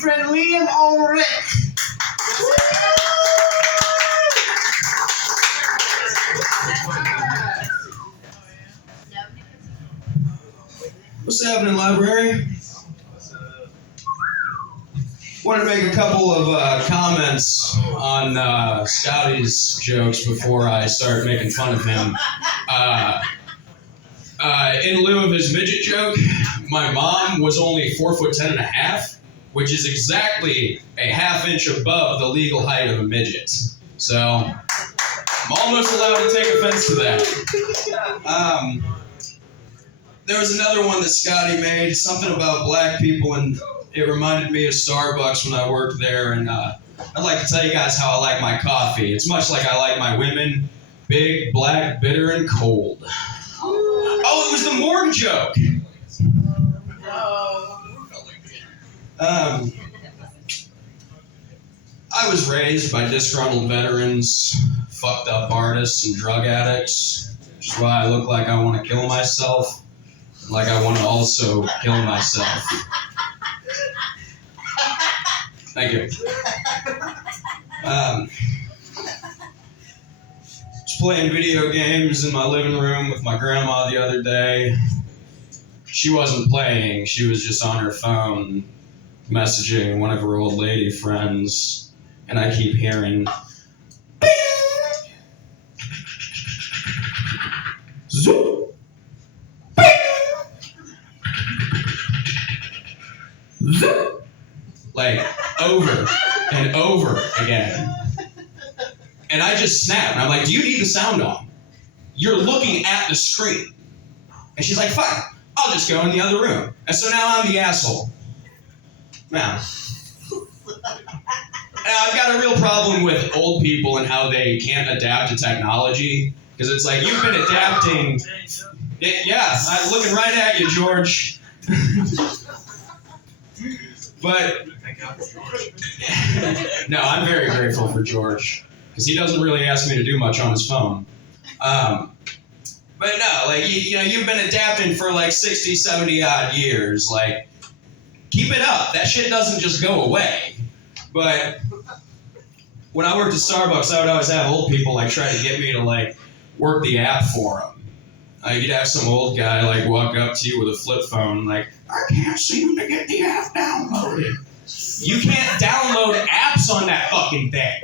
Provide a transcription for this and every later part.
friend Liam Ulrich. What's happening, library? Wanted to make a couple of comments on Scotty's jokes before I start making fun of him. In lieu of his midget joke, my mom was only 4'10½", which is exactly a ½ inch above the legal height of a midget. So I'm almost allowed to take offense to that. There was another one that Scotty made, something about black people, and it reminded me of Starbucks when I worked there. And I'd like to tell you guys how I like my coffee. It's much like I like my women: big, black, bitter, and cold. Oh, it was the morgue joke. I was raised by disgruntled veterans, fucked up artists, and drug addicts, which is why I look like I want to kill myself, like I want to also kill myself. Thank you. Was playing video games in my living room with my grandma the other day. She wasn't playing, she was just on her phone messaging one of her old lady friends, and I keep hearing zoom, zoom, like over and over again. And I just snapped, and I'm like, do you need the sound on? You're looking at the screen. And she's like, fine, I'll just go in the other room. And so now I'm the asshole. Now I've got a real problem with old people and how they can't adapt to technology. Because it's like, you've been adapting. Yeah, I'm looking right at you, George. But, no, I'm very grateful for George. Because he doesn't really ask me to do much on his phone. But no, like, you know, you've been adapting for like 60, 70 odd years. Like, keep it up. That shit doesn't just go away. But when I worked at Starbucks, I would always have old people like try to get me to like work the app for them. You'd have some old guy like walk up to you with a flip phone, like, I can't seem to get the app downloaded. You can't download apps on that fucking thing.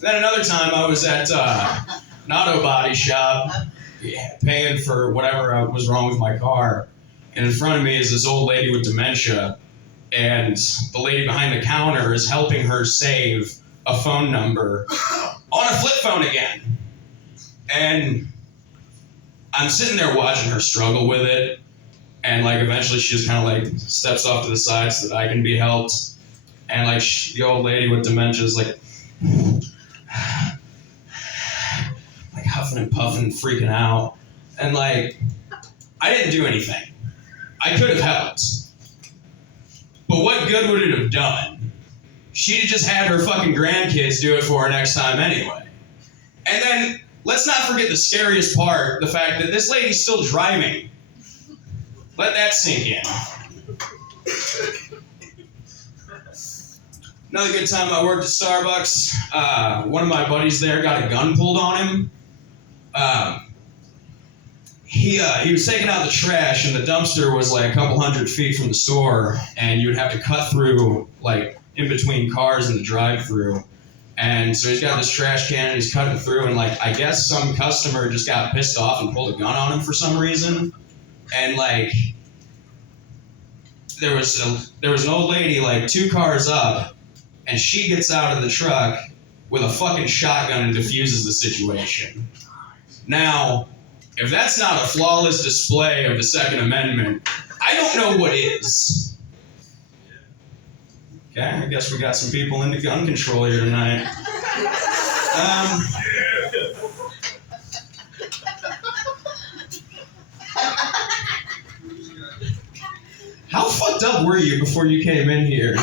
Then another time I was at an auto body shop, paying for whatever was wrong with my car. And in front of me is this old lady with dementia. And the lady behind the counter is helping her save a phone number on a flip phone again. And I'm sitting there watching her struggle with it. And like eventually she just kind of like steps off to the side so that I can be helped. And like the old lady with dementia is like huffing and puffing and freaking out. And like, I didn't do anything. I could have helped. But what good would it have done? She'd have just had her fucking grandkids do it for her next time anyway. And then, let's not forget the scariest part, the fact that this lady's still driving. Let that sink in. Another good time I worked at Starbucks, one of my buddies there got a gun pulled on him. He was taking out the trash, and the dumpster was like a couple 100 feet from the store, and you would have to cut through, like, in between cars in the drive-through. And so he's got this trash can, and he's cutting through, and, like, I guess some customer just got pissed off and pulled a gun on him for some reason. And, like, there was an old lady, like, 2 cars up, and she gets out of the truck with a fucking shotgun and diffuses the situation. Now, if that's not a flawless display of the Second Amendment, I don't know what is. Okay, I guess we got some people into gun control here tonight. How fucked up were you before you came in here?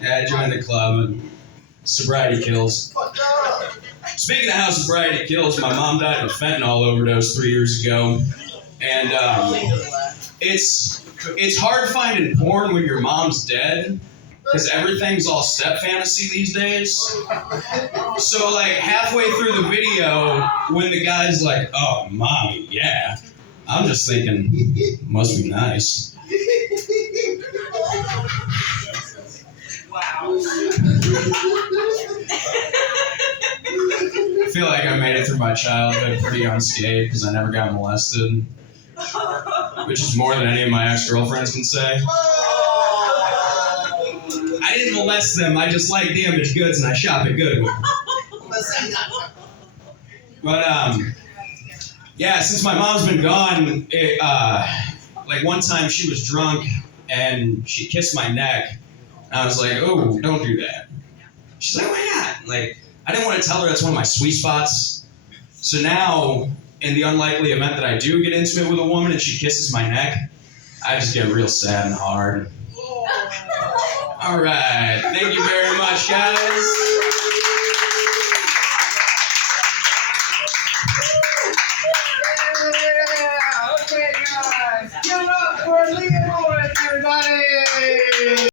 Yeah, I joined the club and sobriety kills. Speaking of how sobriety kills, my mom died of a fentanyl overdose 3 years ago. And it's hard finding porn when your mom's dead, because everything's all step fantasy these days. So like halfway through the video, when the guy's like, "Oh, mommy, yeah," I'm just thinking, must be nice. Wow. I feel like I made it through my childhood pretty unscathed because I never got molested, which is more than any of my ex-girlfriends can say. I didn't molest them, I just like damaged goods and I shop at Goodwill. But yeah, since my mom's been gone, like one time she was drunk and she kissed my neck. And I was like, "Oh, don't do that." She's like, "Why not?" Like, I didn't want to tell her that's one of my sweet spots. So now, in the unlikely event that I do get intimate with a woman and she kisses my neck, I just get real sad and hard. All right, thank you very much, guys.